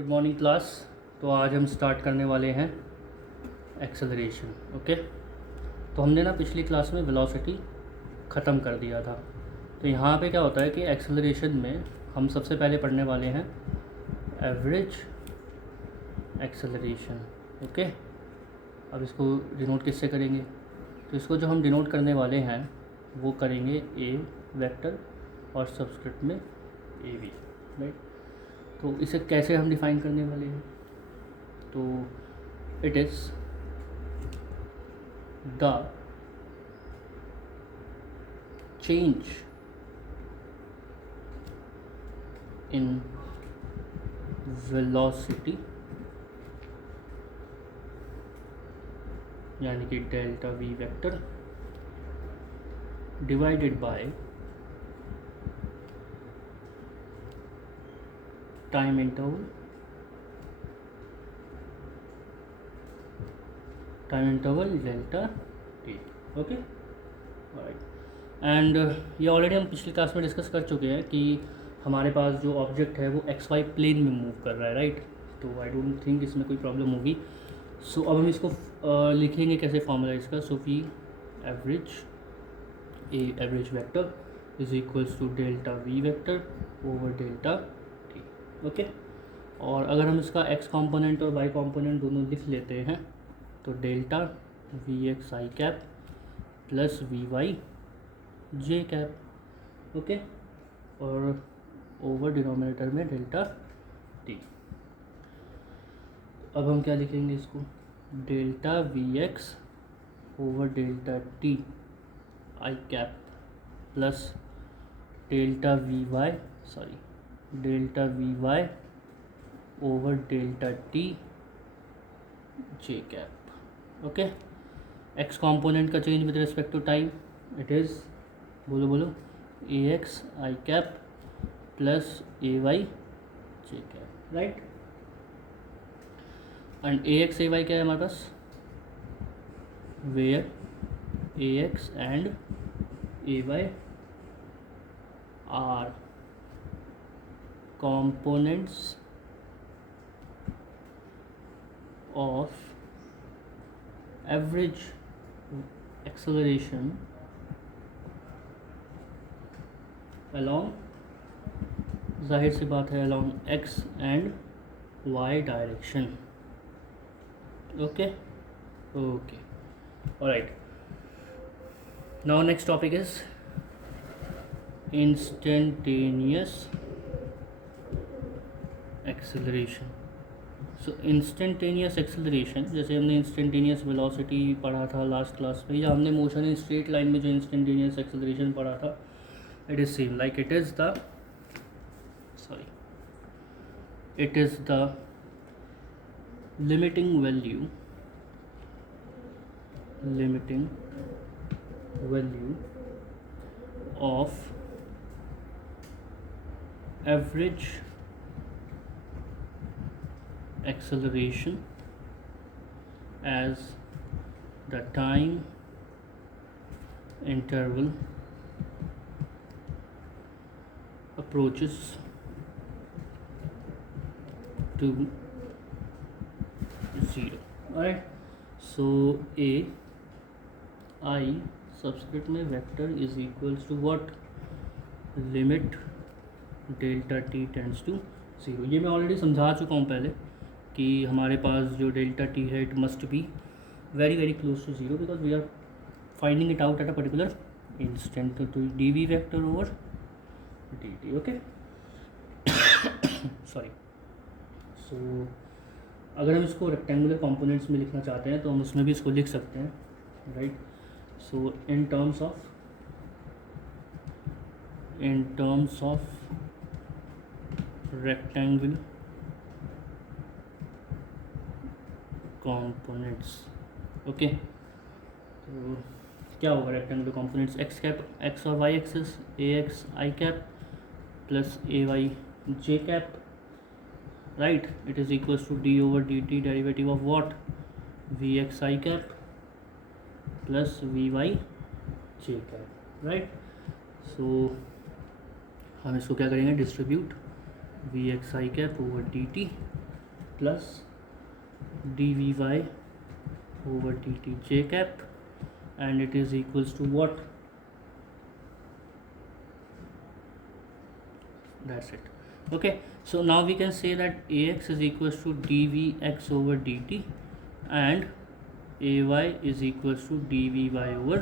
Good morning class. तो आज हम स्टार्ट करने वाले हैं एक्सेलरेशन। ओके, तो हमने ना पिछली क्लास में वेलोसिटी ख़त्म कर दिया था। तो यहाँ पे क्या होता है कि एक्सेलरेशन में हम सबसे पहले पढ़ने वाले हैं एवरेज एक्सेलरेशन। ओके, अब इसको डिनोट किससे करेंगे? तो इसको जो हम डिनोट करने वाले हैं वो करेंगे ए वेक्टर और सबस्क्रिप्ट में ए वी, राइट। तो इसे कैसे हम डिफ़ाइन करने वाले हैं? तो it is the change in velocity, यानी कि delta V vector divided by time interval delta T. Okay, right. And ये ऑलरेडी हम पिछली क्लास में डिस्कस कर चुके हैं कि हमारे पास जो ऑब्जेक्ट है वो एक्स वाई प्लेन में मूव कर रहा है, राइट। तो आई डोंट थिंक इसमें कोई प्रॉब्लम होगी। सो अब हम इसको लिखेंगे कैसे, फॉर्मूला इसका। So V average vector is equals to delta V vector over delta T. Okay, और अगर हम इसका एक्स कॉम्पोनेंट और वाई कॉम्पोनेंट दोनों लिख लेते हैं तो delta V X I cap plus V Y J cap. Okay, और ओवर डिनोमिनेटर में डेल्टा टी। अब हम क्या लिखेंगे इसको? Delta V X over delta T I cap plus delta V Y over delta T J cap. Okay, X component का change with respect to time, it is बोलो A X I cap plus A Y J cap, right. And A X A Y क्या है हमारे पास? Where A X and A Y are components of average acceleration along, जाहिर सी बात है, along x and y direction. Okay, alright. Now next topic is instantaneous acceleration. So instantaneous acceleration, जैसे हमने instantaneous velocity पढ़ा था लास्ट क्लास में, या हमने मोशन इन स्ट्रेट लाइन में जो इंस्टेंटेनियस एक्सेलरेशन पढ़ा था, it is same like it is the limiting value of average acceleration as the time interval approaches to 0. Alright, so a I subscript में vector is equals to what? Limit delta T tends to 0। ये मैं already समझा चुका हूँ पहले कि हमारे पास जो डेल्टा टी है it must be very very close to 0 because we are finding it out at a particular instant. तो D V vector over D T. Okay, sorry. So अगर हम इसको रेक्टेंगुलर कंपोनेंट्स में लिखना चाहते हैं तो हम उसमें भी इसको लिख सकते हैं, right. So in terms of rectangle components। Okay, तो क्या होगा rectangular components? X cap, X और Y axis, A X I cap plus A Y J cap, right. It is equals to D over D T derivative of what? V X I cap plus V Y J cap, right. So हम इसको क्या करेंगे? Distribute V X I cap over D T plus dvy over dt j cap, and it is equals to what? That's it. Okay, so now we can say that ax is equals to dvx over dt and ay is equals to dvy over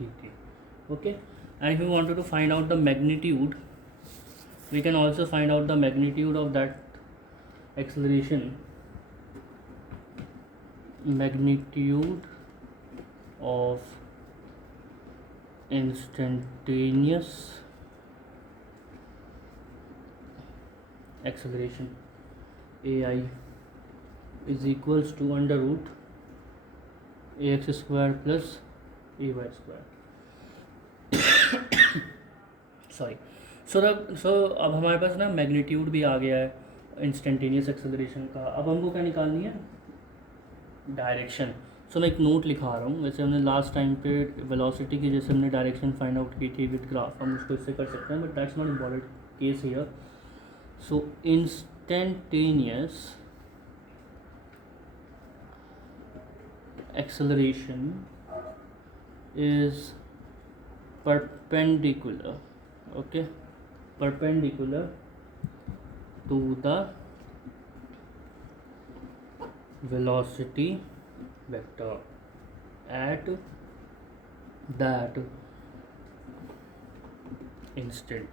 dt. Okay, and if we wanted to find out the magnitude, we can also find out the magnitude of that acceleration. Magnitude of instantaneous acceleration ai is equals to under root ax square plus ay square. Sorry. So अब हमारे पास ना magnitude भी आ गया है instantaneous acceleration का. अब हमको क्या निकालनी है? डायरेक्शन. सो मैं एक नोट लिखा रहा हूँ. वैसे हमने लास्ट टाइम पे वेलोसिटी की जैसे हमने डायरेक्शन फाइंड आउट की थी विद ग्राफ, हम उसको इससे कर सकते हैं, but that's not important case here. So instantaneous acceleration is perpendicular, okay, perpendicular to the velocity vector at that instant.